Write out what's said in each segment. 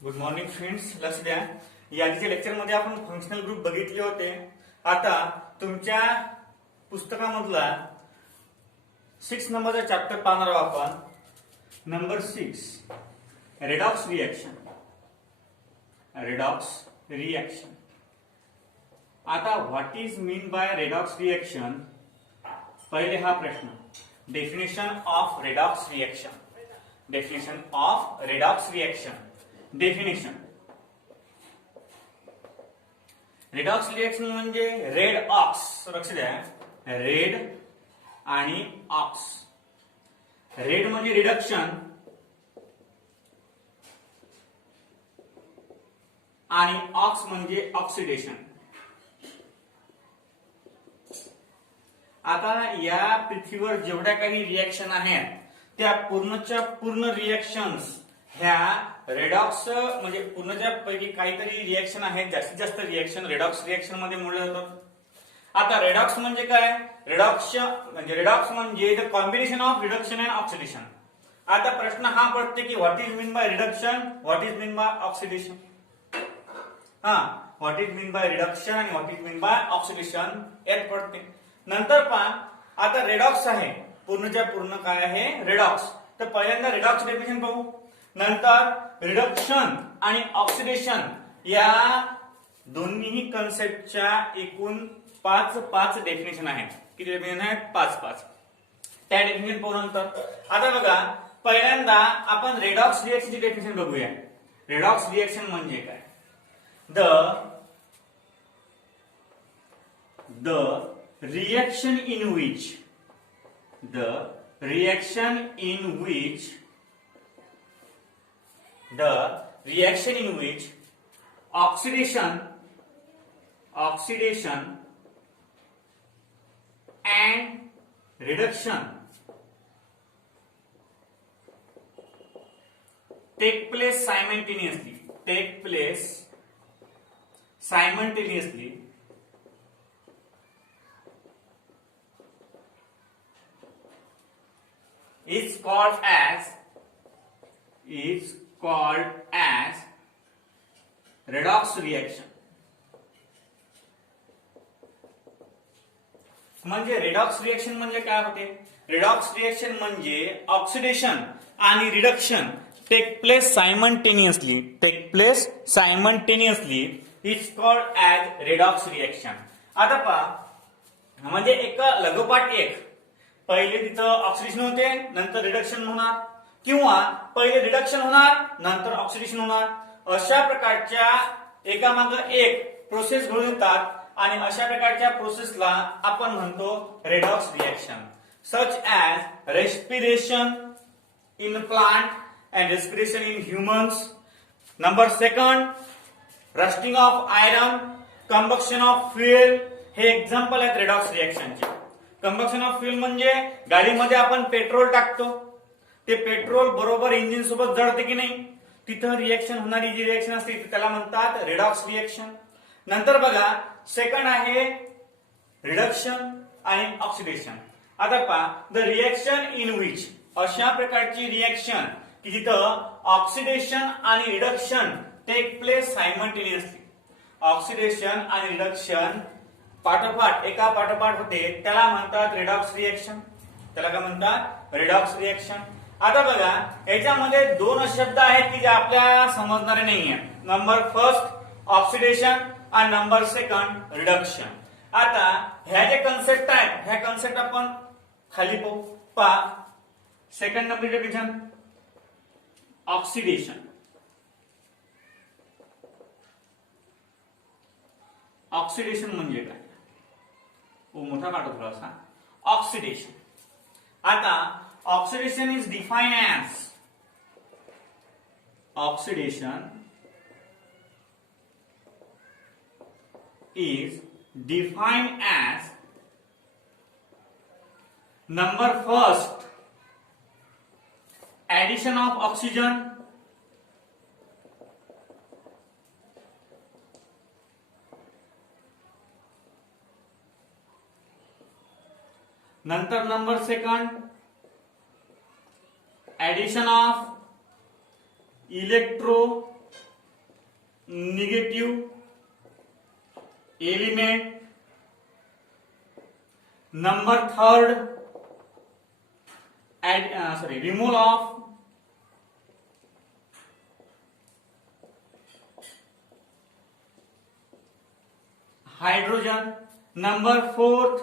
Good morning friends. लक्ष द्या. याआधीच्या लेक्चरमध्ये आपण फंक्शनल ग्रुप बघितले होते. आता तुमच्या पुस्तकामधला 6 नंबरचा चॅप्टर पाहणार आहोत आपण. Number 6 redox reaction. Redox reaction. आता what is mean by redox reaction. पहिले हा प्रश्न. Definition of redox reaction. Definition of redox reaction. Definition. Redox reaction म्हणजे रेड ऑक्स. लक्ष द्या. रेड आणि ऑक्स. रेड म्हणजे रिडक्शन आणि ऑक्स म्हणजे ऑक्सिडेशन. आता या पृथ्वीवर जेवढ्या काही रिएक्शन आहेत त्या पूर्णच्या पूर्ण रिएक्शन्स ह्या रेडॉक्स म्हणजे पूर्णच्या पैकी काहीतरी रिएक्शन आहेत. जास्तीत जास्त रिएक्शन रेडॉक्स रिएक्शन मध्ये मोडले जातात. आता रेडॉक्स म्हणजे काय. रेडॉक्स म्हणजे the combination of reduction and oxidation. आता प्रश्न हा पडते की what is mean by reduction, what is mean by oxidation. What is mean by reduction आणि what is mean by oxidation यात पडते. नंतर पहा आता रेडॉक्स आहे पूर्णच्या पूर्ण काय आहे रेडॉक्स. तर पहिल्यांदा रेडॉक्स डेफिनेशन पाहू. नंतर रिडक्शन आणि ऑक्सिडेशन या दोन्ही कन्सेप्टच्या एकूण 5 डेफिनेशन आहेत. किती डेफिनेशन आहेत. 5. त्या डेफिनेशन पाहू नंतर. आता बघा पहिल्यांदा आपण रेडॉक्स रिएक्शनची डेफिनेशन बघूया. रेडॉक्स रिएक्शन म्हणजे काय. The reaction in which the reaction in which oxidation and reduction take place simultaneously is called as redox reaction. म्हणजे रेडॉक्स रिएक्शन म्हणजे काय होते. रेडॉक्स रिएक्शन म्हणजे ऑक्सिडेशन आणि reduction take place simultaneously is called as redox reaction. आता पहा म्हणजे एक लगोपाठ एक. पहिले तिथं ऑक्सिडेशन होते नंतर रिडक्शन होणार किंवा पहिले रिडक्शन होणार नंतर ऑक्सिडेशन होणार. अशा प्रकारच्या एकामागे एक प्रोसेस घडून येतात आणि अशा प्रकारच्या प्रोसेसला आपण म्हणतो redox reaction. Such as respiration in plant and respiration in humans. Number 2 rusting of iron, combustion of fuel हे एक्झाम्पल आहेत रेडॉक्स रिएक्शनचे. कंबक्शन ऑफ फ्युएल म्हणजे गाडीमध्ये आपण पेट्रोल टाकतो. ते पेट्रोल बरोबर इंजिन सोबत जळते की नाही. तिथं रिएक्शन होणारी जी रिएक्शन असते त्याला म्हणतात रेडॉक्स रिएक्शन. नंतर बघा सेकंड आहे रिडक्शन आणि ऑक्सिडेशन. आता पहा द रिएक्शन इन विच अशा प्रकारची रिएक्शन की जिथं ऑक्सिडेशन आणि reduction take place simultaneously. Oxidation आणि रिडक्शन एका पाठोपाठ होते त्याला म्हणतात रेडॉक्स रिएक्शन. त्याला काय म्हणतात रेडॉक्स रिएक्शन. आता बघा याच्यामध्ये 2 शब्द आहेत की जे आपल्याला समजणारे नाहीये. नंबर 1 ऑक्सिडेशन आणि नंबर 2 रिडक्शन. आता ह्या जे कन्सेप्ट आहेत ह्या कन्सेप्ट आपण खाली पाहू. पहा second number definition oxidation. Oxidation म्हणजे काय. मोठा काढतो थोडासा. ऑक्सिडेशन. आता oxidation is defined as number 1 addition of oxygen, नंतर number 2 addition of electro negative element. Number third, removal of hydrogen. Number fourth,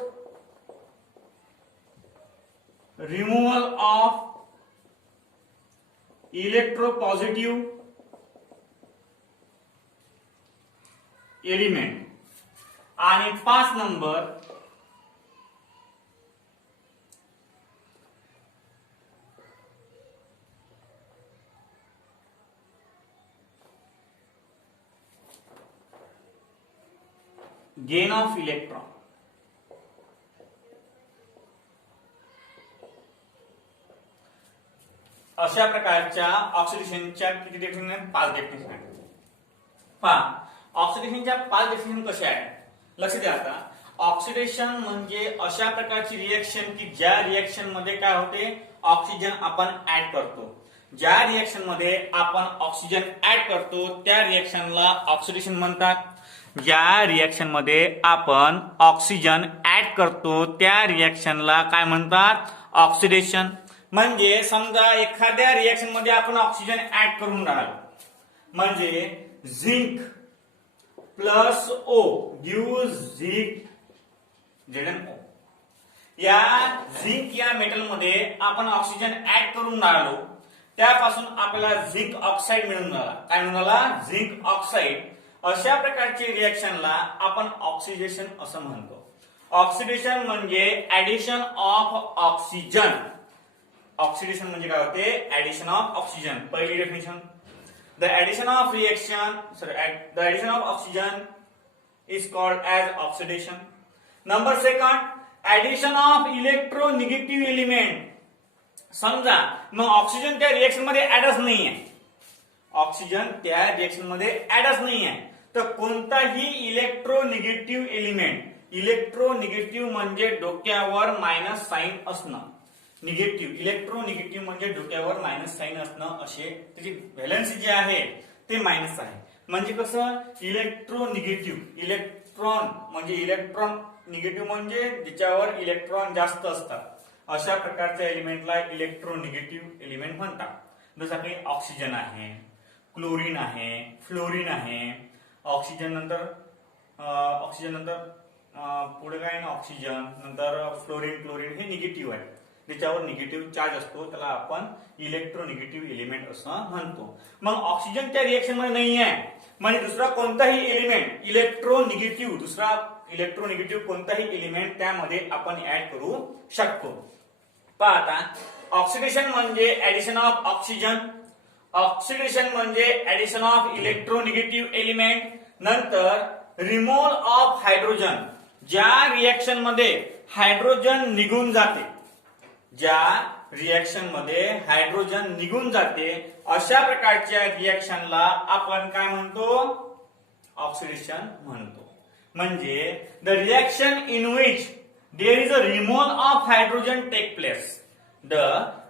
removal of electropositive element. आणि 5 number, gain of electron. अशा प्रकारच्या ऑक्सिडेशनच्या किती डेफिनेशन आहेत? 5 definition आहेत. पहा, ऑक्सिडेशनच्या 5 definition कशा आहेत लक्ष द्या. आता ऑक्सिडेशन म्हणजे अशा प्रकारची रिएक्शन की ज्या रिएक्शन मध्ये काय होते, ऑक्सिजन आपण ऍड करतो. ज्या रिएक्शन मध्ये आपण ऑक्सिजन ऍड करतो त्या रिएक्शनला ऑक्सिडेशन म्हणतात. ज्या रिएक्शन मध्ये आपण ऑक्सिजन ऍड करतो त्या रिएक्शनला काय म्हणतात? ऑक्सिडेशन. म्हणजे समजा एखाद्या रिएक्शन मध्ये आपण ऑक्सिजन ऍड करून राहिलो, म्हणजे zinc plus O give zinc ZnO. या झिंक या मेटल मध्ये आपण ऑक्सिजन ऍड करून राहिलो, त्यापासून आपल्याला झिंक ऑक्साईड मिळून राहिला. काय मिळाला? Zinc oxide. अशा प्रकारची रिएक्शनला आपण ऑक्सिडेशन असं म्हणतो. ऑक्सिडेशन म्हणजे ऍडिशन ऑफ ऑक्सिजन. ऑक्सिडेशन म्हणजे काय होते? Addition of oxygen. पहिली definition, the addition of the addition of oxygen is called as oxidation. Number second, addition of electronegative element. समजा मग ऑक्सिजन त्या रिएक्शन मध्ये ऍडच नाहीये, ऑक्सिजन त्या रिएक्शन मध्ये ऍडच नाहीये, तर कोणताही इलेक्ट्रोनिगेटिव्ह एलिमेंट, इलेक्ट्रोनिगेटिव्ह म्हणजे डोक्यावर मायनस साइन असणं, निगेटिव्ह इलेक्ट्रोनिगेटिव्ह म्हणजे डोक्यावर मायनस साइन असणं, असे त्याची व्हॅलेन्सी जे आहे ते मायनस आहे. म्हणजे कसं? इलेक्ट्रोनिगेटिव्ह, इलेक्ट्रॉन म्हणजे इलेक्ट्रॉन, निगेटिव्ह म्हणजे ज्याच्यावर इलेक्ट्रॉन जास्त असतात, अशा प्रकारच्या एलिमेंटला इलेक्ट्रोनिगेटिव्ह एलिमेंट म्हणतात. जसं की ऑक्सिजन आहे, क्लोरीन आहे, फ्लोरीन आहे. ऑक्सिजन नंतर पुढे काय ना, ऑक्सिजन नंतर फ्लोरीन, क्लोरीन हे निगेटिव्ह आहे, ज्याच्यावर निगेटिव्ह चार्ज असतो, त्याला आपण इलेक्ट्रोनिगेटिव्ह एलिमेंट असं म्हणतो. मग ऑक्सिजन त्या रिएक्शन मध्ये नाही आहे, म्हणजे दुसरा कोणताही एलिमेंट इलेक्ट्रोनिगेटिव्ह, दुसरा इलेक्ट्रोनिगेटिव्ह कोणताही एलिमेंट त्यामध्ये आपण ऍड करू शकतो. पहा आता, ऑक्सिडेशन म्हणजे ऍडिशन ऑफ ऑक्सिजन, ऑक्सिडेशन म्हणजे ऍडिशन ऑफ इलेक्ट्रोनिगेटिव्ह एलिमेंट. नंतर रिमूव्हल ऑफ हायड्रोजन, ज्या रिएक्शन मध्ये हायड्रोजन निघून जाते, ज्या रिएक्शन मध्ये हायड्रोजन निघून जाते, अशा प्रकारच्या रिएक्शनला आपण काय म्हणतो? ऑक्सिडेशन म्हणतो. म्हणजे the reaction in which there is a removal of hydrogen take place. The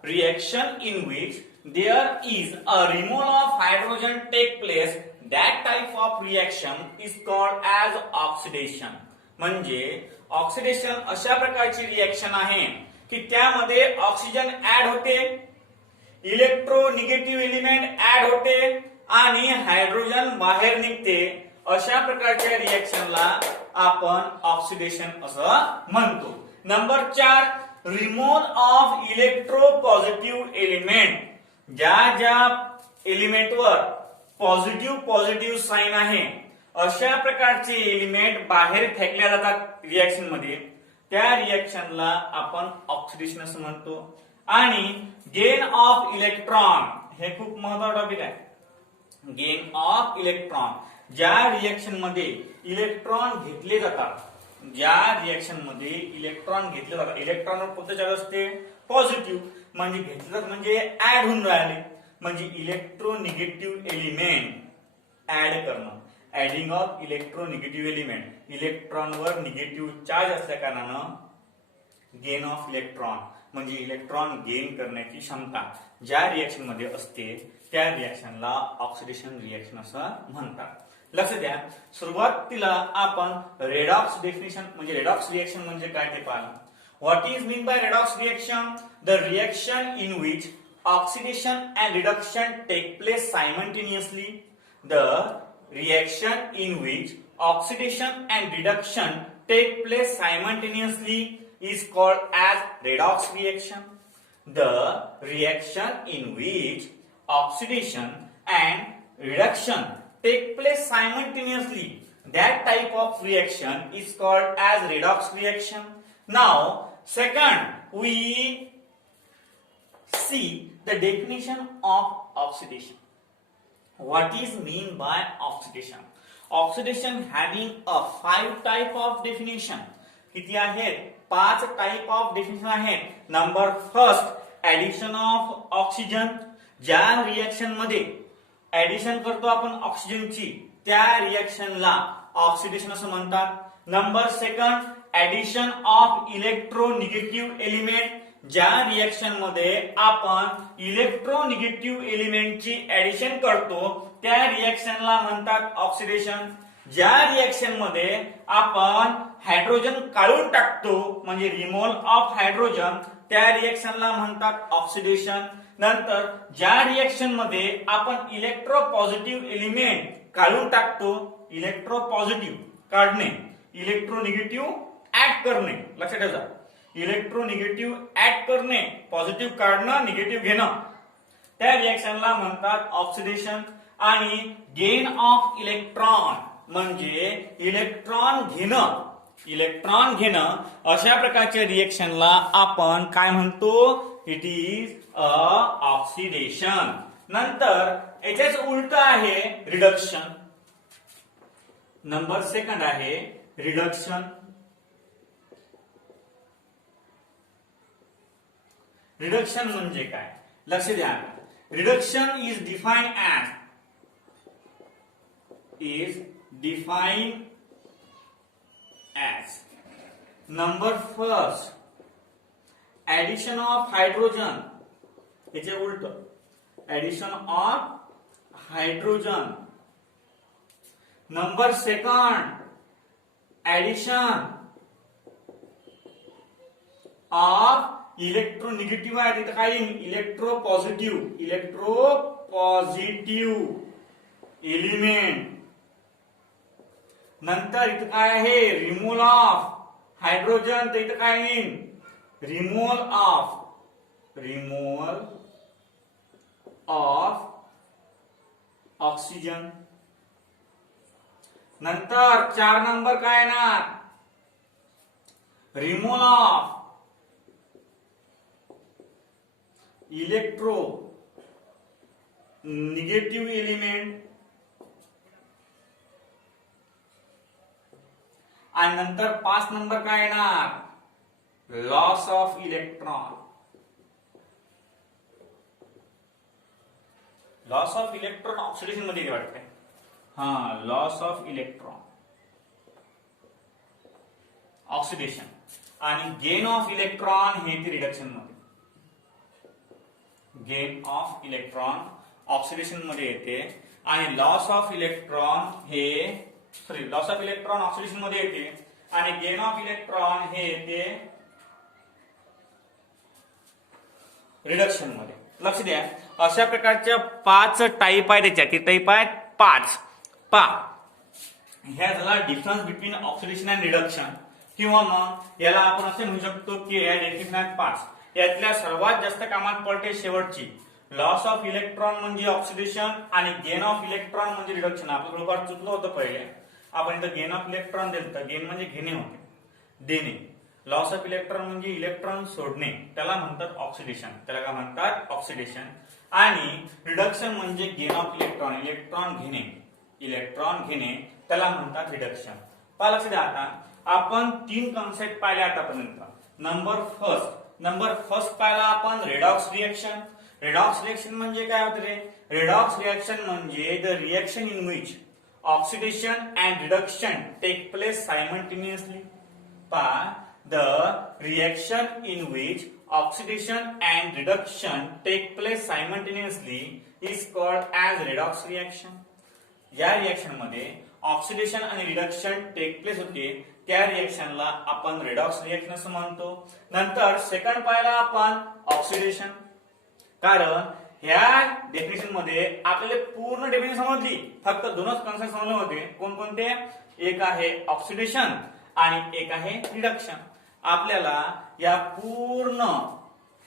reaction in which there is a removal of hydrogen take place, that type of reaction is called as oxidation. म्हणजे oxidation अशा प्रकारची reaction आहे की त्यामध्ये oxygen add होते, इलेक्ट्रोनिगेटिव्ह element add होते आणि hydrogen बाहेर निघते. अशा प्रकारच्या रिएक्शनला आपण ऑक्सिडेशन असं म्हणतो. Number 4, removal of electropositive element. ज्या एलिमेंटवर पॉझिटिव्ह साइन आहे, अशा प्रकारचे एलिमेंट बाहेर फेकल्या जातात रिएक्शन मध्ये, त्या रिएक्शनला आपण ऑक्सिडेशन असं म्हणतो. आणि गेन ऑफ इलेक्ट्रॉन, हे खूप महत्त्वाचा टॉपिक आहे. गेन ऑफ इलेक्ट्रॉन, ज्या रिएक्शन मध्ये इलेक्ट्रॉन घेतले जातात, ज्या रिएक्शन मध्ये इलेक्ट्रॉन घेतले जातात, इलेक्ट्रॉनवर कोणतं चार्ज असते? पॉझिटिव्ह. म्हणजे घेतले जातात म्हणजे ऍड होऊन राहिले, म्हणजे इलेक्ट्रोनिगेटिव्ह एलिमेंट ऍड करणं, ऍडिंग ऑफ इलेक्ट्रोनिगेटिव्ह एलिमेंट. इलेक्ट्रॉनवर निगेटिव्ह चार्ज असल्या कारणानं गेन ऑफ इलेक्ट्रॉन म्हणजे इलेक्ट्रॉन गेन करण्याची क्षमता ज्या रिएक्शन मध्ये असते त्या रिएक्शनला ऑक्सिडेशन रिएक्शन असं म्हणतात. लक्ष द्या, सुरुवातीला आपण रेडॉक्स डेफिनेशन म्हणजे रेडॉक्स रिएक्शन म्हणजे काय ते पाहिलं. What is mean by redox reaction? The reaction in which oxidation and reduction take place simultaneously. The reaction in which oxidation and reduction take place simultaneously is called as redox reaction. The reaction in which oxidation and reduction take place simultaneously, that type of reaction is called as redox reaction. Now, second, we see the definition of oxidation. What is mean by oxidation? Oxidation having a 5 type of definition. किती आहेत? 5 type of definition आहेत. Number first, addition of oxygen. ज्या reaction मध्ये addition करतो आपण ऑक्सिजनची त्या रिएक्शनला ऑक्सिडेशन असं म्हणतात. Number second, addition of electronegative element. ज्या रिएक्शन मध्ये आपण इलेक्ट्रोनिगेटिव्ह एलिमेंटची ऍडिशन करतो त्या रिएक्शनला म्हणतात ऑक्सिडेशन. ज्या रिएक्शन मध्ये आपण हायड्रोजन काढून टाकतो म्हणजे रिमूव्हल ऑफ हायड्रोजन त्या रिएक्शनला म्हणतात ऑक्सिडेशन. नंतर ज्या रिएक्शन मध्ये आपण इलेक्ट्रोपॉझिटिव्ह एलिमेंट काढून टाकतो, इलेक्ट्रोपॉझिटिव्ह काढणे, इलेक्ट्रोनिगेटिव्ह ऍड करणे, लक्षात ठेवा. इलेक्ट्रोनिगेटिव्ह ऍड करणे, पॉझिटिव्ह काढणं, निगेटिव्ह घेणं, त्या रिएक्शनला म्हणतात ऑक्सिडेशन. आणि गेन ऑफ इलेक्ट्रॉन म्हणजे इलेक्ट्रॉन घेणं, इलेक्ट्रॉन घेणं अशा प्रकारच्या रिएक्शनला आपण काय म्हणतो? It is a oxidation. नंतर याच्याच उलट आहे रिडक्शन. नंबर सेकंड आहे रिडक्शन. रिडक्शन म्हणजे काय? लक्ष द्या. Reduction is defined as number first addition of hydrogen. याचे उलट addition of hydrogen. number second addition of इलेक्ट्रोनिगेटिव्ह आहे तिथे काय इलेक्ट्रोपॉझिटिव्ह एलिमेंट. नंतर इथं काय आहे रिमूव्हल ऑफ हायड्रोजन, तर इथं काय येईल रिमूव्हल ऑफ ऑक्सिजन. नंतर 4 नंबर काय येणार removal of electro negative element. आणि नंतर 5 नंबर काय येणार loss of electron. Loss of electron oxidation मध्ये वाटतंय. हा, लॉस ऑफ इलेक्ट्रॉन ऑक्सिडेशन. आणि गेन ऑफ इलेक्ट्रॉन हे ते रिडक्शन मध्ये. गेन ऑफ इलेक्ट्रॉन ऑक्सिडेशन मध्ये येते आणि लॉस ऑफ इलेक्ट्रॉन हे लॉस ऑफ इलेक्ट्रॉन ऑक्सिडेशन मध्ये येते आणि गेन ऑफ इलेक्ट्रॉन हे येते रिडक्शन मध्ये. लक्ष द्या, अशा प्रकारच्या 5 टाइप आहेत. त्याच्या ती टाइप आहेत 5. ह्या झाला difference between oxidation and reduction. किंवा मग याला आपण असे म्हणू शकतो की या डेफिनेशन आहेत 5. यातल्या सर्वात जास्त कामात पडते शेवटची लॉस ऑफ इलेक्ट्रॉन म्हणजे ऑक्सिडेशन आणि गेन ऑफ इलेक्ट्रॉन म्हणजे रिडक्शन. आपलं थोडंफार चुकलं होतं पहिले. आपण इथं गेन ऑफ इलेक्ट्रॉन दिलं. गेन म्हणजे घेणे होते, देणे. लॉस ऑफ इलेक्ट्रॉन म्हणजे इलेक्ट्रॉन सोडणे, त्याला म्हणतात ऑक्सिडेशन. त्याला काय म्हणतात ऑक्सिडेशन. आणि रिडक्शन म्हणजे गेन ऑफ इलेक्ट्रॉन, इलेक्ट्रॉन घेणे, त्याला म्हणतात रिडक्शन. पहा लक्ष द्या. आता आपण 3 कॉन्सेप्ट पाहिले आतापर्यंत. नंबर फर्स्ट पाहिला आपण रेडॉक्स रिएक्शन. रेडॉक्स रिएक्शन म्हणजे काय होतं रे? रेडॉक्स रिएक्शन म्हणजे the reaction in which oxidation and reduction take place simultaneously. पहा, the reaction in which oxidation and reduction take place simultaneously is called as redox reaction. या reaction मध्ये oxidation आणि reduction take place होते त्या रिएक्शनला आपण redox reaction असं म्हणतो. नंतर सेकंड पाहिला आपण ऑक्सिडेशन. कारण ह्या डेफिनेशन मध्ये आपल्याला पूर्ण डेफिनेशन समजली, फक्त दोनच कन्सेप्ट समजले होते. कोणकोणते? एक आहे ऑक्सिडेशन आणि एक आहे रिडक्शन. आपल्याला या पूर्ण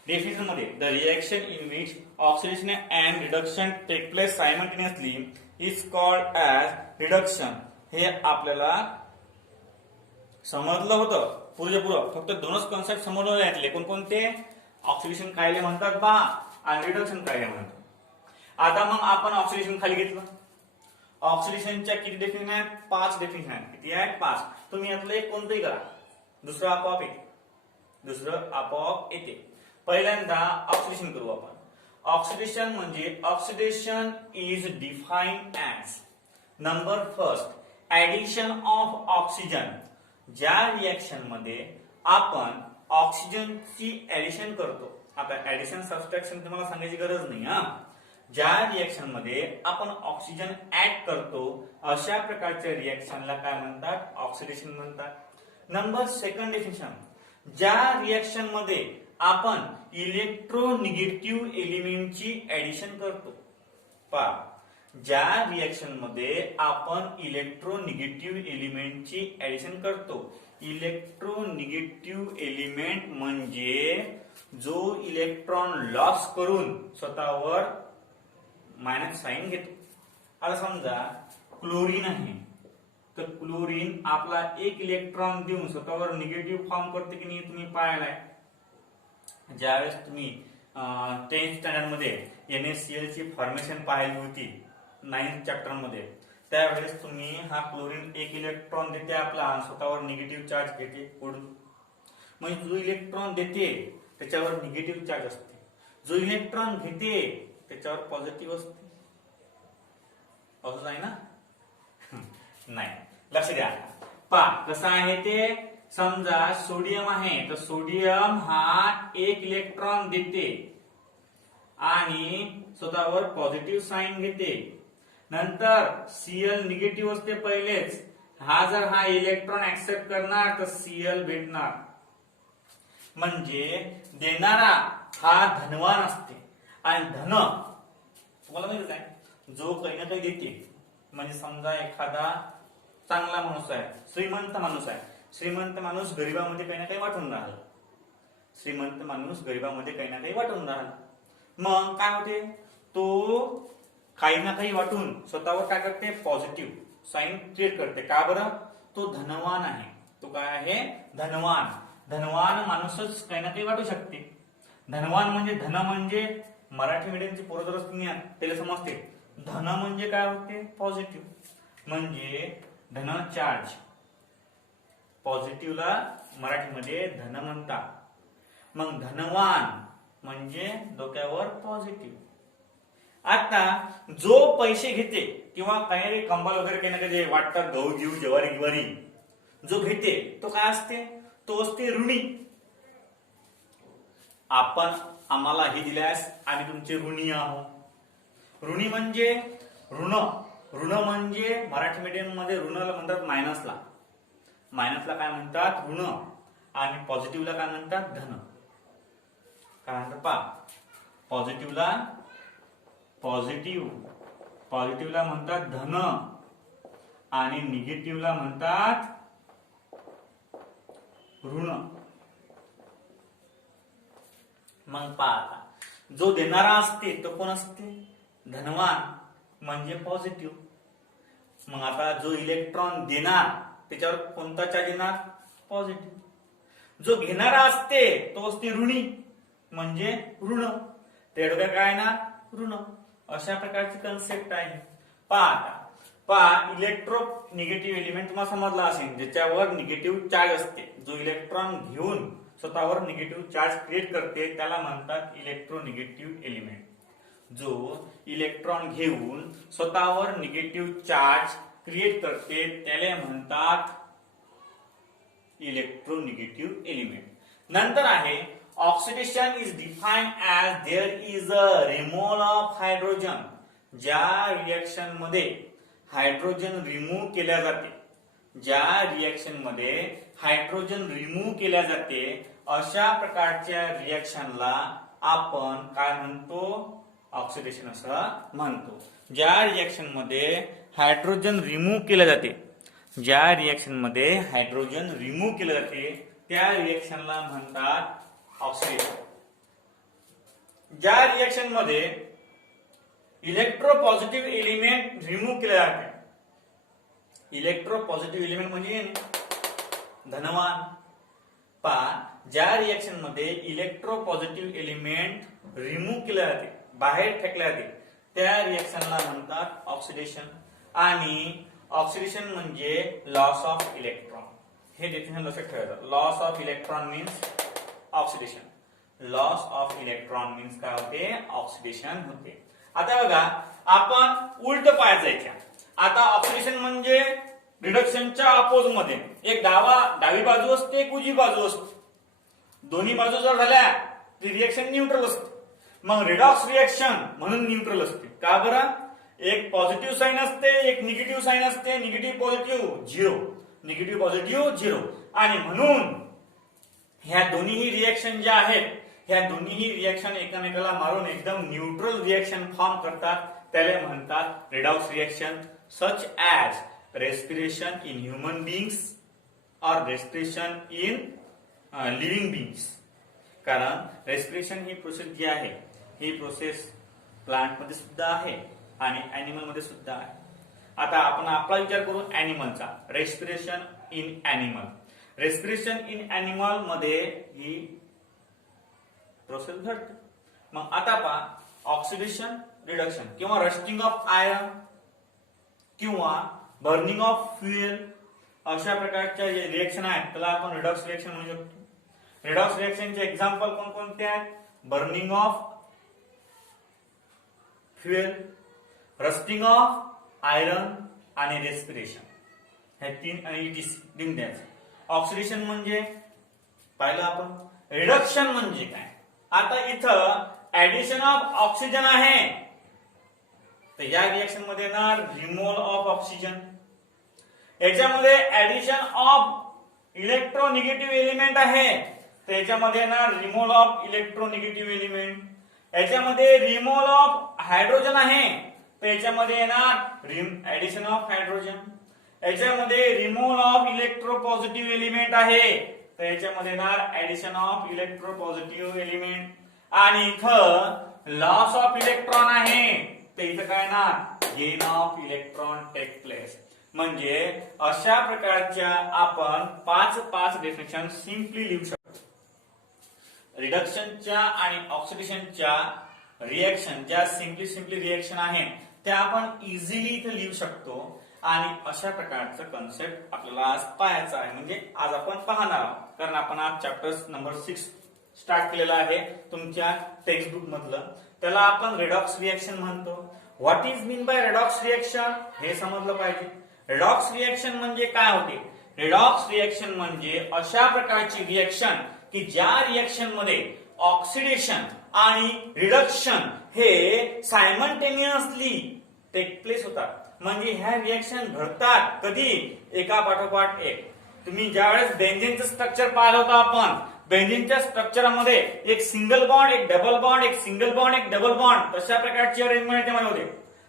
डेफिनेशन मध्ये the reaction in which oxidation and reduction take place simultaneously is called as reduction हे आपल्याला समजलं होतं पुरेपूर. फक्त दोनच कॉन्सेप्ट समजले यातले. कोणकोणते? ऑक्सिडेशन कायले म्हणतात बा आणि रिडक्शन कायले म्हणतात. आता मग आपण ऑक्सिडेशन खाली घेतलं. ऑक्सिडेशनच्या किती डेफिनेशन आहेत? 5 डेफिनेशन आहेत. किती आहेत? 5. तुम्ही यातलं एक कोणतंही करा, दुसरं आपोआप येते. पहिल्यांदा ऑक्सिडेशन करू आपण. ऑक्सिडेशन म्हणजे oxidation is defined as number first addition of oxygen. ज्या रिएक्शन मध्ये आपण ऑक्सिजनची ऍडिशन करतो, आता ऍडिशन सबस्ट्रॅक्शन तुम्हाला सांगायची गरज नाही हा. ज्या रिएक्शन मध्ये आपण ऑक्सिजन ऍड करतो अशा प्रकारच्या रिएक्शनला काय म्हणतात? ऑक्सिडेशन म्हणतात. नंबर सेकंड डेफिनेशन, ज्या रिएक्शन मध्ये आपण इलेक्ट्रोनिगेटिव्ह एलिमेंटची ऍडिशन करतो. पहा, ज्या रिएक्शन मध्ये आपण इलेक्ट्रोनिगेटिव्ह एलिमेंटची ऍडिशन करतो. इलेक्ट्रोनिगेटिव्ह एलिमेंट म्हणजे जो इलेक्ट्रॉन लॉस करून स्वतःवर मायनस साइन घेतो. आता समजा क्लोरीन आहे, तर क्लोरीन आपला एक इलेक्ट्रॉन देऊन स्वतःवर निगेटिव्ह फॉर्म करते की नाही? तुम्ही पाहिलाय. ज्यावेळेस तुम्ही 10th स्टँडर्ड मध्ये NaCl ची फॉर्मेशन पाहिली होती 9th चॅप्टर मध्ये, त्यावेळेस तुम्ही हा क्लोरीन एक इलेक्ट्रॉन देते आपला, स्वतःवर निगेटिव्ह चार्ज घेते ओढून. म्हणजे जो इलेक्ट्रॉन देते त्याच्यावर निगेटिव्ह चार्ज असते, जो इलेक्ट्रॉन घेते त्याच्यावर पॉझिटिव्ह असते. असंच आहे ना? नाही, लक्ष द्या. पहा कसं आहे ते. समजा सोडियम आहे, तर सोडियम हा एक इलेक्ट्रॉन देते आणि स्वतःवर पॉझिटिव्ह साइन घेते. नंतर Cl निगेटिव्ह असते पहिलेच. हा इलेक्ट्रॉन ऍक्सेप्ट करणार तर Cl भेटणार. म्हणजे देणारा हा धनवान असते. आणि धन तुम्हाला माहितीच आहे, जो काही ना काही देते. म्हणजे समजा एखादा चांगला माणूस आहे, श्रीमंत माणूस आहे. श्रीमंत माणूस गरिबामध्ये काही ना काही वाटून राहिला. श्रीमंत माणूस गरिबामध्ये काही ना काही वाटून राहिला. मग काय होते? तो काही ना काही वाटून स्वतःवर काय करते? पॉझिटिव्ह साइन क्रिएट करते. का बरं? तो धनवान आहे. तो काय आहे? धनवान. धनवान माणूसच काही ना काही वाटू शकते. धनवान म्हणजे धन म्हणजे मराठी मीडियमची पोरं जर असतील ना त्याला समजते. धन म्हणजे काय होते? पॉझिटिव्ह. म्हणजे धन चार्ज. पॉझिटिव्हला मराठीमध्ये धन म्हणतात. मग धनवान म्हणजे डोक्यावर पॉझिटिव्ह. आता जो पैसे घेते किंवा काही कंबल वगैरे काही ना काही जे वाटतात, गहू घेऊ ज्वारी गिवारी, जो घेते तो काय असते? तो असते ऋणी. आपण आम्हाला हे दिल्यास आम्ही तुमचे ऋणी आहोत. ऋणी म्हणजे ऋण. ऋण म्हणजे मराठी मीडियम मध्ये ऋणाला म्हणतात मायनसला. मायनसला काय म्हणतात? ऋण. आणि पॉझिटिव्हला काय म्हणतात? धन. काय म्हणतात पहा, पॉझिटिव्हला पॉझिटिव्हला म्हणतात धन आणि निगेटिव्हला म्हणतात ऋण. मग पहा, जो देणारा असते तो कोण असते? धनवान म्हणजे पॉझिटिव्ह. मग आता जो इलेक्ट्रॉन देणार त्याच्यावर कोणता चार्ज येणार? पॉझिटिव्ह. जो घेणारा असते तो असते ऋणी म्हणजे ऋण. त्या डोक्यात काय येणार? ऋण. अशा प्रकारची कन्सेप्ट आहे. पहा इलेक्ट्रो निगेटिव्ह एलिमेंट तुम्हाला समजला असेल, ज्याच्यावर निगेटिव्ह चार्ज असते. जो इलेक्ट्रॉन घेऊन स्वतःवर निगेटिव्ह चार्ज क्रिएट करते त्याला म्हणतात इलेक्ट्रोनिगेटिव्ह एलिमेंट. जो इलेक्ट्रॉन घेऊन स्वतःवर निगेटिव्ह चार्ज क्रिएट करते त्याला म्हणतात इलेक्ट्रोनिगेटिव्ह एलिमेंट. नंतर आहे oxidation is defined as there is a removal of hydrogen. ज्या रिएक्शन मध्ये हायड्रोजन रिमूव्ह केल्या जाते, ज्या रिएक्शन मध्ये हायड्रोजन रिमूव्ह केल्या जाते, अशा प्रकारच्या रिएक्शनला आपण काय म्हणतो? ऑक्सिडेशन असं म्हणतो. ज्या रिएक्शन मध्ये हायड्रोजन रिमूव्ह केले जाते, ज्या रिएक्शन मध्ये हायड्रोजन रिमूव्ह केले जाते, त्या रिएक्शनला म्हणतात ऑक्सिडेशन. ज्या रिएक्शन मध्ये इलेक्ट्रोपॉझिटिव्ह एलिमेंट रिमूव्ह केले जाते, इलेक्ट्रोपॉझिटिव्ह एलिमेंट म्हणजे धनवान. ज्या रिएक्शन मध्ये इलेक्ट्रोपॉझिटिव्ह एलिमेंट रिमूव्ह केले जाते, बाहेर फेकले जाते, त्या रिएक्शनला म्हणतात ऑक्सिडेशन. आणि ऑक्सिडेशन म्हणजे लॉस ऑफ इलेक्ट्रॉन. हे डेफिनेशन लक्षात ठेवायचं. Loss of electron means oxidation. Loss of electron means काय होते? ऑक्सिडेशन होते. आता बघा, आपण उलट पायात जायच्या. आता ऑक्सिडेशन म्हणजे रिडक्शनच्या अपोज मध्ये एक डावी बाजू असते, एक उजवी बाजू असते. दोन्ही बाजू जर झाल्या ती रिएक्शन न्यूट्रल असते. मग रिडॉक्स रिएक्शन म्हणून न्यूट्रल असते. का बरं? एक पॉझिटिव्ह साइन असते, एक निगेटिव्ह साइन असते. Negative positive zero, negative positive zero. आणि म्हणून ह्या दोन्ही रिएक्शन ज्या आहेत, ह्या दोन्ही रिएक्शन एकमेकाला मारून एकदम न्यूट्रल रिएक्शन फॉर्म करतात. त्याला म्हणतात redox reaction. Such as respiration in human beings और रेस्पिरेशन इन लिव्हिंग बीइंग्स. कारण रेस्पिरेशन ही प्रोसेस जी आहे, ही प्रोसेस प्लांट मध्ये सुद्धा आहे आणि अॅनिमल मध्ये सुद्धा आहे. आता आपण आपला विचार करू अॅनिमलचा. Respiration in animal. Respiration in animal मध्ये ही प्रोसेस घडते. मग आता पहा, ऑक्सिडेशन रिडक्शन किंवा रस्टिंग ऑफ आयर्न किंवा बर्निंग ऑफ फ्युएल, अशा प्रकारच्या जे रिएक्शन आहेत त्याला आपण रिडॉक्स रिएक्शन म्हणू शकतो. रिडॉक्स रिएक्शनचे एक्झाम्पल कोणकोणते आहेत? Burning of fuel, rusting of iron आणि रेस्पिरेशन. हे तीन आणि डिस्टिंक्ट द्यायचे. ऑक्सिडेशन म्हणजे पाहिलं आपण. रिडक्शन म्हणजे काय? आता इथं ऍडिशन ऑफ ऑक्सिजन आहे, तर या रिएक्शन मध्ये ना रिमूव्हल ऑफ ऑक्सिजन. याच्यामध्ये ऍडिशन ऑफ इलेक्ट्रोनिगेटिव्ह एलिमेंट आहे, तर याच्यामध्ये ना रिमूव्हल ऑफ इलेक्ट्रोनिगेटिव्ह एलिमेंट. याच्यामध्ये रिमूव्हल ऑफ हायड्रोजन आहे, तर याच्यामध्ये येणार ऍडिशन ऑफ हायड्रोजन. याच्यामध्ये रिमूव्हल ऑफ इलेक्ट्रोपॉझिटिव्ह एलिमेंट आहे, तर याच्यामध्ये येणार ऍडिशन ऑफ इलेक्ट्रोपॉझिटिव्ह एलिमेंट. आणि इथं लॉस ऑफ इलेक्ट्रॉन आहे, तर इथं काय ना gain of electron take place. म्हणजे अशा प्रकारच्या आपण पाच डेफिनेशन सिम्पली लिहू शकतो. रिडक्शनच्या आणि ऑक्सिडेशनच्या रिएक्शन ज्या सिम्पली रिएक्शन आहेत त्या आपण इझिली इथे लिहू शकतो. आणि अशा प्रकारचं कन्सेप्ट आपल्याला आज पाहायचं आहे. म्हणजे आज आपण पाहणार आहोत, कारण आपण आज चॅप्टर नंबर 6 स्टार्ट केलेला आहे तुमच्या टेक्स्टबुक मधलं. त्याला आपण रिडॉक्स रिएक्शन म्हणतो. What is mean bye redox reaction हे समजलं पाहिजे. रिडॉक्स रिएक्शन म्हणजे काय होते? रिडॉक्स रिएक्शन म्हणजे अशा प्रकारची रिएक्शन की ज्या रिएक्शन मध्ये ऑक्सिडेशन आणि रिडक्शन हे सायमल्टेनियसली टेक प्लेस होतात. म्हणजे ह्या रिएक्शन घडतात कधी? एका पाठोपाठ एक. तुम्ही ज्यावेळेस बेंझिनचं स्ट्रक्चर पाहिलं होतं आपण, बेंझिनच्या स्ट्रक्चरमध्ये एक सिंगल बॉन्ड, एक डबल बॉन्ड, एक सिंगल बॉन्ड, एक डबल बॉन्ड, तशा प्रकारची अरेंजमेंट त्यामध्ये होते.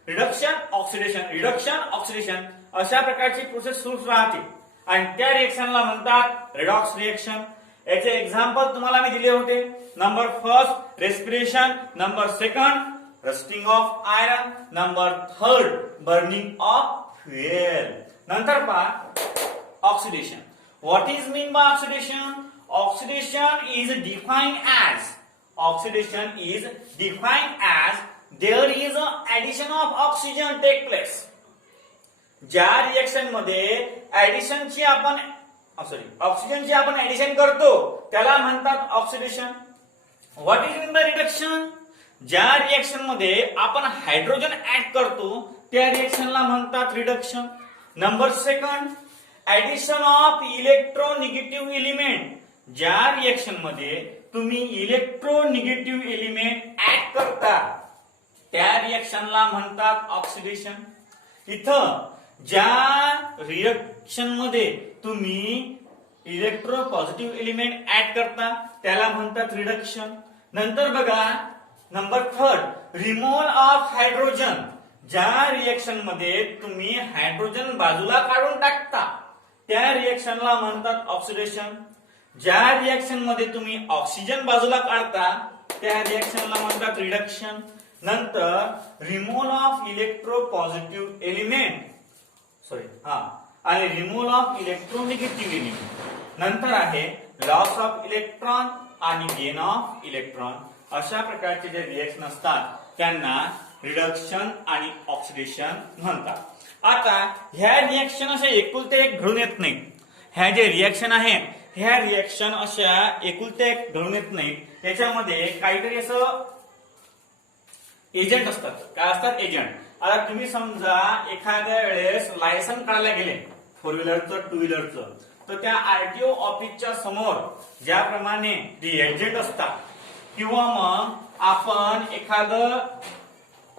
रिडक्शन ऑक्सिडेशन, रिडक्शन ऑक्सिडेशन अशा प्रकारची प्रोसेस सुरू राहते आणि त्या रिएक्शनला म्हणतात रिडॉक्स रिएक्शन. याचे एक्झाम्पल तुम्हाला मी दिले होते. Number first respiration, number second rusting of iron, number third burning of fuel. नंतर पहा oxidation. What is mean by oxidation? Oxidation is defined as there is an addition of oxygen take place. ज्या reaction मध्ये ऍडिशनची आपण ऑक्सिजनची आपण addition करतो त्याला म्हणतात oxidation. What is mean by reduction? ज्या रिएक्शन मध्ये आपण हायड्रोजन ऍड करतो त्या रिएक्शनला म्हणतात reduction. Number second addition of electronegative element. ज्या रिएक्शन मध्ये तुम्ही इलेक्ट्रोनिगेटिव्ह एलिमेंट ऍड करता त्या रिएक्शनला म्हणतात ऑक्सिडेशन. इथं ज्या रिएक्शन मध्ये तुम्ही इलेक्ट्रो पॉझिटिव्ह एलिमेंट ऍड करता त्याला म्हणतात रिडक्शन. नंतर बघा नंबर 3 रिमूव्हल ऑफ हायड्रोजन. ज्या रिएक्शन मध्ये तुम्ही हायड्रोजन बाजूला काढून टाकता त्या रिएक्शनला म्हणतात ऑक्सिडेशन. ज्या रिएक्शन मध्ये तुम्ही ऑक्सिजन बाजूला काढता त्या रिएक्शनला म्हणतात रिडक्शन. नंतर removal of electro positive element आणि रिमूव्हल ऑफ इलेक्ट्रोनिगेटिव्ह एलिमेंट. नंतर आहे लॉस ऑफ इलेक्ट्रॉन आणि गेन ऑफ इलेक्ट्रॉन. अशा प्रकारचे जे रिएक्शन असतात त्यांना रिडक्शन आणि ऑक्सिडेशन म्हणतात. आता ह्या रिएक्शन अशा एकुलते एक घडून येत नाही. ह्या जे रिएक्शन आहेत ह्या रिएक्शन अशा एकुलते एक घडून येत नाही. याच्यामध्ये काहीतरी असं एजंट असतात. काय असतात एजंट. आता तुम्ही समजा एखाद्या वेळेस लायसन काढायला गेले 4 व्हीलरचं 2 व्हीलरचं तर त्या आरटीओ ऑफिसच्या समोर ज्याप्रमाणे एजंट असतात किंवा मग आपण एखादं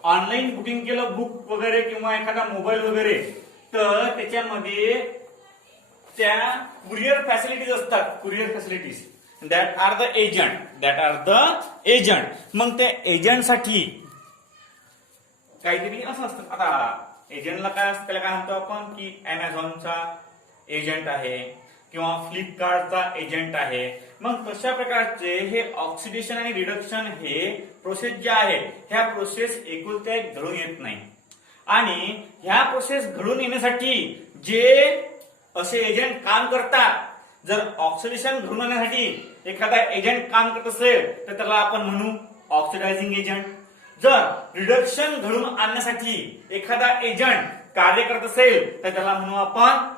ऑनलाईन बुकिंग केलं बुक वगैरे किंवा एखादा मोबाईल वगैरे तर त्याच्यामध्ये त्या कुरिअर फॅसिलिटीज असतात. Courier facilities that are the agent. मग त्या एजंटसाठी काहीतरी असं असतं. आता एजंटला काय असतं त्याला काय म्हणतो आपण की अमेझॉनचा एजंट आहे किंवा फ्लिपकार्टचा एजंट आहे. मग तशा प्रकारचे हे ऑक्सिडेशन आणि रिडक्शन हे प्रोसेस जे आहे ह्या प्रोसेस एकुलत्या एक घडून येत नाही. आणि ह्या प्रोसेस घडून येण्यासाठी जे असे एजंट काम करतात जर ऑक्सिडेशन घडून आणण्यासाठी एखादा एजंट काम करत असेल तर त्याला आपण म्हणू ऑक्सिडायझिंग एजंट. जर रिडक्शन घडून आणण्यासाठी एखादा एजंट कार्य करत असेल तर त्याला म्हणू आपण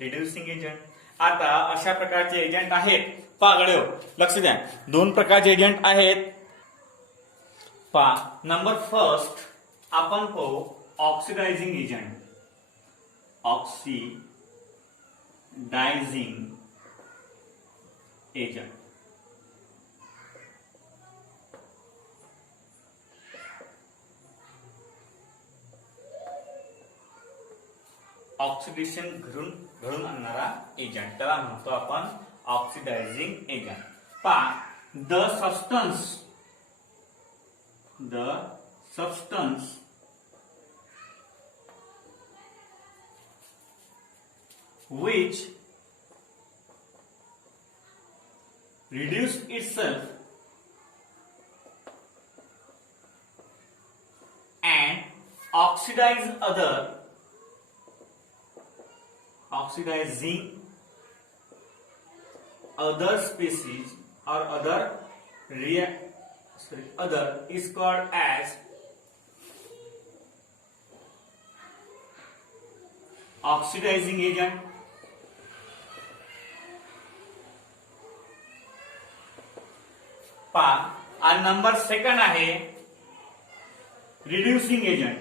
रिड्युसिंग एजंट. आता अशा प्रकारचे एजंट आहेत. पागळे लक्ष द्या 2 प्रकारचे एजंट आहेत. नंबर 1 आपण पाहू oxidizing agent. Oxidizing agent. Oxidation घडून आणणारा एजंट त्याला म्हणतो आपण oxidizing agent. The substance which reduce itself and oxidizing other species or other is called as oxidizing agent. आणि नंबर 2 आहे reducing agent.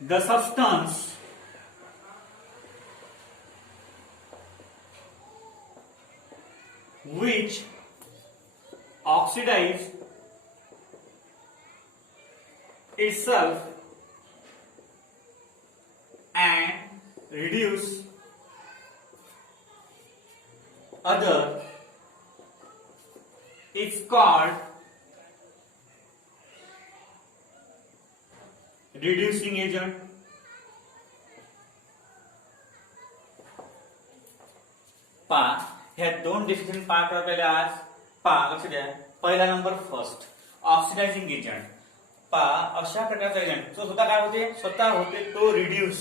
The substance which oxidize itself and reduce other is called reducing agent. ह्या 2 definition part आपल्याला आज लक्ष द्या. पहिला number 1 oxidizing agent. अशा प्रकारचा एजंट तो स्वतः काय होते स्वतः होते तो रिड्यूस.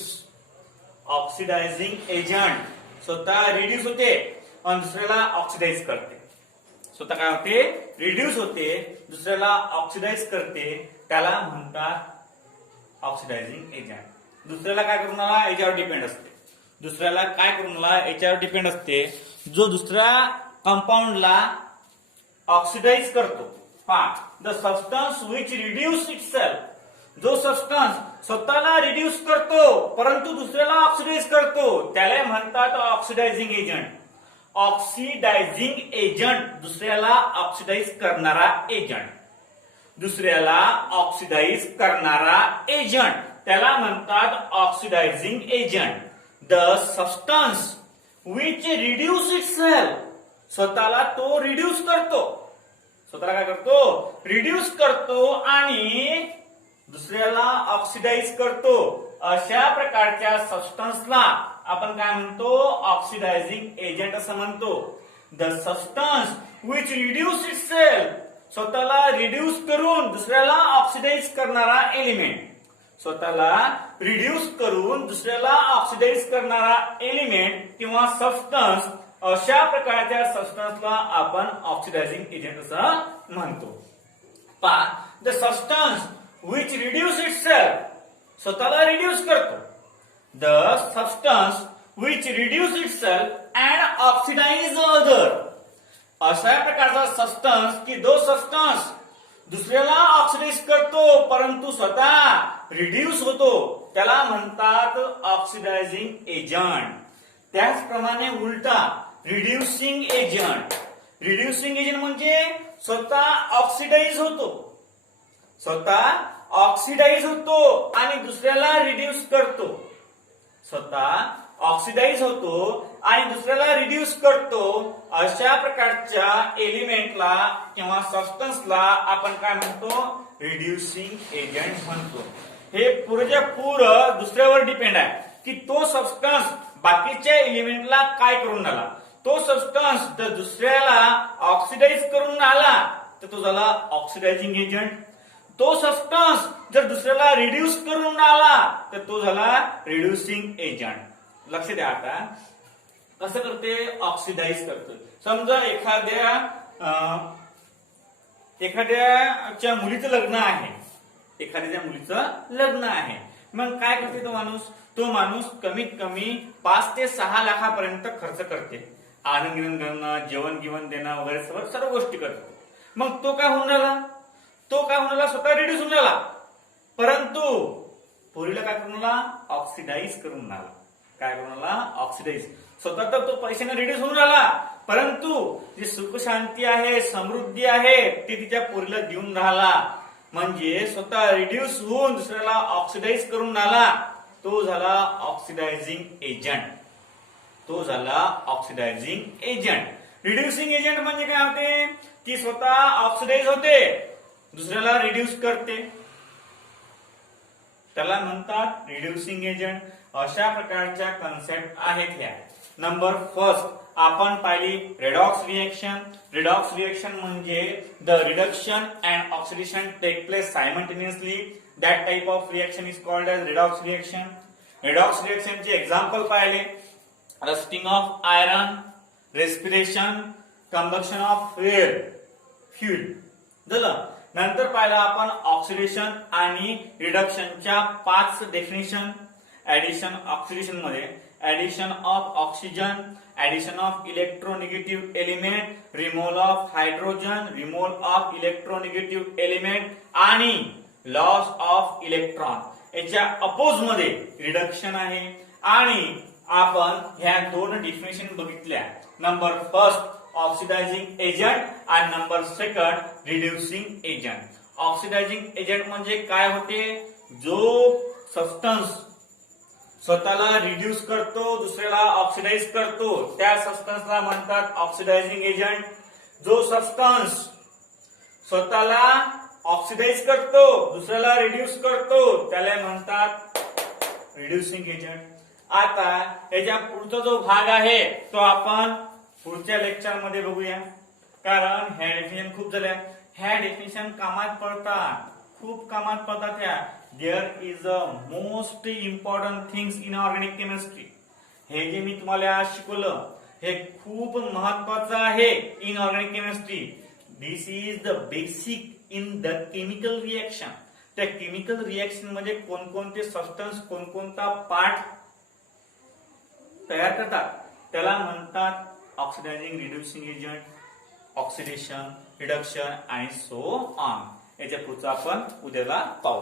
ऑक्सिडायझिंग एजंट स्वतः रिड्यूस होते आणि दुसऱ्याला ऑक्सिडाइज करते. स्वतः काय होते रिड्यूस होते दुसऱ्याला ऑक्सिडाइज करते त्याला म्हणतात ऑक्सिडायझिंग एजंट. दुसऱ्याला काय करून याच्यावर डिपेंड असते. दुसऱ्याला काय करून याच्यावर डिपेंड असते जो दुसऱ्या कंपाऊंडला ऑक्सिडाइज करतो. The substance which reduce itself जो सबस्टन्स स्वतःला रिड्यूस करतो परंतु दुसऱ्याला ऑक्सिडाइज करतो त्याला म्हणतात ऑक्सिडायझिंग एजंट. ऑक्सिडायझिंग एजंट दुसऱ्याला ऑक्सिडाइज करणारा एजंट. दुसऱ्याला ऑक्सिडाइज करणारा एजंट त्याला म्हणतात oxidizing agent. The substance which reduce itself, स्वतःला तो रिड्यूस करतो, स्वतःला काय करतो, रिड्यूस करतो आणि दुसऱ्याला ऑक्सिडाइज करतो. अशा प्रकारच्या सबस्टन्सला आपण काय म्हणतो, ऑक्सिडायझिंग एजंट असं म्हणतो. The substance which reduce itself, स्वतःला रिड्यूस करून दुसऱ्याला ऑक्सिडाइज करणारा एलिमेंट. स्वतःला रिड्यूस करून दुसऱ्याला ऑक्सिडाइज करणारा एलिमेंट किंवा सबस्टन्स, अशा प्रकारच्या सबस्टन्सला आपण ऑक्सिडायझिंग एजंट असं म्हणतो. पहा, the substance which reduce itself, स्वतःला रिड्यूस करतो. The substance which reduce itself and oxidise other, अशा प्रकारचा सबस्टन्स की जो सबस्टन्स दुसऱ्याला ऑक्सिडाइज करतो परंतु स्वतः रिड्यूस होतो त्याला म्हणतात ऑक्सिडायझिंग एजंट. त्याचप्रमाणे उलटा रिड्युसिंग एजंट. रिड्युसिंग एजंट म्हणजे स्वतः ऑक्सिडाइज होतो, स्वतः ऑक्सिडाइज होतो आणि दुसऱ्याला रिड्यूस करतो. स्वतः ऑक्सिडाइज होतो आणि दुसऱ्याला रिड्यूस करतो. अशा प्रकारच्या एलिमेंटला किंवा सबस्टन्सला आपण काय म्हणतो, रिड्युसिंग एजंट म्हणतो. हे पुरेच्या पूर दुसऱ्यावर डिपेंड आहे की तो सबस्टन्स बाकीच्या एलिमेंटला काय करून आला. तो सबस्टन्स जर दुसऱ्याला ऑक्सिडाइज करून आला तर तो झाला ऑक्सिडायझिंग एजंट. तो सबस्टन्स जर दुसऱ्याला रिड्यूस करून आला तर तो झाला रिड्युसिंग एजंट. लक्ष द्या, आता कसं करते, ऑक्सिडाइज करतो. समजा एखाद्याच्या मुलीचं लग्न आहे, एखाद्या मुलीचं लग्न आहे, मग काय करते तो माणूस कमीत कमी 5 ते 6 लाखापर्यंत खर्च करते. आनंद गिनंद करणं, जेवण गिवण देणं वगैरे सर्व गोष्टी करतो. मग तो काय होऊन राहिला, स्वतः रिड्यूस होऊन राहिला, परंतु पोरीला काय करून आला, ऑक्सिडाइज करून आला. काय करून आला, ऑक्सिडाइज. स्वतः तर तो पैशाने रिड्यूस होऊन राहिला परंतु जी सुख शांती आहे, समृद्धी आहे ती तिच्या पोरीला देऊन राहिला. म्हणजे स्वतः रिड्यूस होऊन दुसऱ्याला ऑक्सिडाइज करून आला, तो झाला ऑक्सिडायझिंग एजंट. तो झाला ऑक्सिडायझिंग एजंट. रिड्युसिंग एजंट म्हणजे काय होते, ती स्वतः ऑक्सिडाइज होते, दुसऱ्याला रिड्यूस करते, त्याला म्हणतात रिड्युसिंग एजंट. अशा प्रकारच्या कन्सेप्ट आहेत ह्या. नंबर फर्स्ट आपण पाहिली रेडॉक्स रिएक्शन. रेडॉक्स रिएक्शन म्हणजे the reduction and oxidation take place simultaneously. That type of reaction is called as redox reaction. Redox रिएक्शनचे एक्झाम्पल पाहिले, rusting of iron, respiration, combustion of fuel झालं. नंतर पाहिलं आपण oxidation आणि रिडक्शनच्या 5 डेफिनेशन. ऍडिशन, ऑक्सिडेशन मध्ये addition of oxygen, addition of electronegative element, removal of hydrogen, removal of electronegative element आणि लॉस ऑफ इलेक्ट्रॉन. याच्या अपोज मध्ये रिडक्शन आहे. आणि आपण ह्या 2 डेफिनेशन बघितल्या. नंबर फर्स्ट ऑक्सिडायझिंग एजंट आणि number second reducing agent. Oxidizing agent म्हणजे काय होते, जो सबस्टन्स स्वतःला रिड्यूस करतो, दुसऱ्याला ऑक्सिडाइज करतो, त्या सबस्टन्सला म्हणतात ऑक्सिडायझिंग एजंट. जो सबस्टन्स स्वतःला ऑक्सिडाइज करतो, दुसऱ्याला रिड्यूस करतो, त्याला म्हणतात रिड्युसिंग एजंट. आता याच्या पुढचा जो भाग आहे तो आपण पुढच्या लेक्चर मध्ये बघूया, कारण ह्या डेफिनेशन खूप झाल्या. ह्या डेफिनेशन कामात पडतात, खूप कामात पडतात ह्या. There is a most important things in organic chemistry. हे जे मी तुम्हाला आज शिकवलं हे खूप महत्वाचं आहे in organic chemistry. This is the basic in the chemical reaction. त्या केमिकल रिएक्शन मध्ये कोणकोणते सबस्टन्स, कोणकोणता पार्ट तयार करतात त्याला म्हणतात oxidising, reducing agent, oxidation, reduction आणि सो ऑन. याच्या पुढचं आपण उद्याला पाहू.